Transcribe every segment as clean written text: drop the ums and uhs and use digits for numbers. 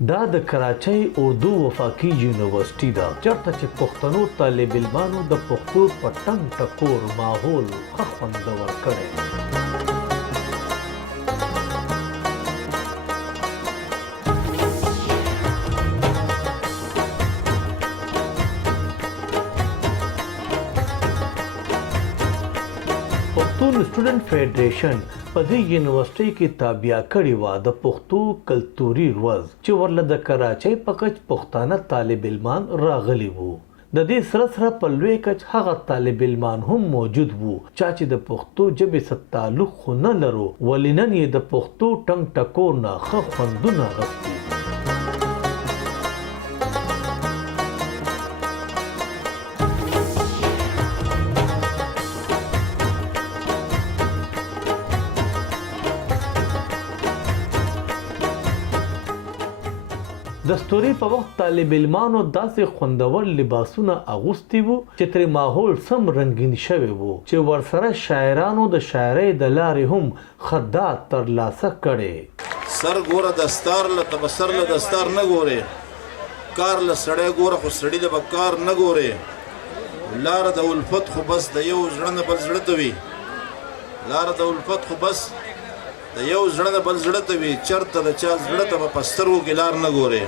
دا د کراچۍ اردو وفاقي یونیورسيټي ده چېرته چې پښتنو طالب علمانو د پښتو په ټنګ ټکور ماحول ښه خوندور کړی. پښتون سټوډنټ فیډریشن په دې یونیورسيټي کې تابع کړې وه د پښتو کلتوري ورځ چې ورله د کراچۍ په کچ پښتانه طالب علمان راغلي وو. د دې سره سره په لوی کچ هغه طالب علمان هم موجود وو چې د پښتو ژبې سره تعلق خو نه لرو ولې نن یې د پښتو ټنګ ټکور نه ښه خوندونه اخیستي. د ستوري په وخت طالب علمانو داسې خوندور لباسونه اغوستي وو چې ترې ماحول سم رنګین شوی وو چې ورسره شاعرانو د شاعرۍ د لارې هم خدات ترلاسه کړي. سر ګوره دستار له تبصر له دستار نه ګورې، کار له سړی ګوره خو سړي له به کار نه ګورې. لاره د الفت خو بس د یو زړه نه بل زړه ته وي، لاره د الفت خو بس د یو زړه نه بل زړه ته وي، چېرته د چا زړه ته به په سترګو کې لار نه ګورې.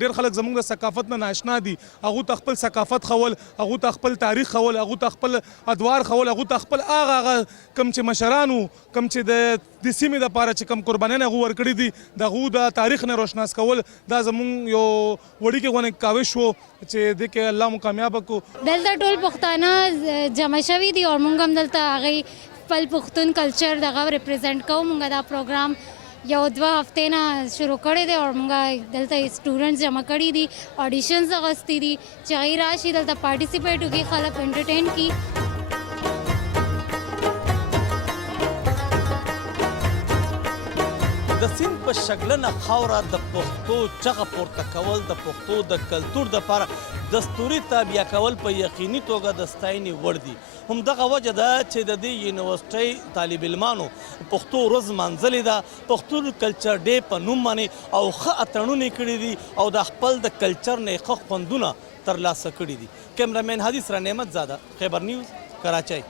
ډېر خلک زموږ د ثقافت نه ناشنا دي، هغو ته خپل ثقافت ښول، هغو ته خپل تاریخ ښول، هغو ته خپل ادوار ښول، هغو ته خپل هغه کوم چې مشرانو کوم چې د سیمې دپاره چې کوم قربانیان هغو ورکړي دي د هغو د تاریخ نه روشناس کول دا زموږ یو وړوکی غونې کاوش و چې دې کې الله مو کامیابه کړو. دلته ټول پښتانه جمع شوي دي او موږ هم دلته هغې خپل پښتون کلچر دغه ریپرزینټ کوو. موږ دا پروګرام یو 2 هفتې نه شروع کړی دی او موږ دلته سټوډنټس جمع کړي دي، آډیشنز اخیستي دي چې هغوی راشي دلته پارټیسپیټ وکړي، خلک انټرټین کړي. د سیند په شګلنه خاوره د پښتو چغه پورته کول د پښتو د کلتور دپاره دستوري تابع کول په یقیني توګه د ستاینې وړ دي. همدغه وجه ده چې د دې یونیورسټۍ طالب علمانو پښتو ورځ مانځلې ده، پښتو کلچر ډے په نوم باندې او ښه اتڼونه کړي دي او د خپل د کلچر نه ښه خوندونه ترلاسه کړي دي. کیمرامین هادي سره نعمت زاده، خیبر نیوز، کراچۍ.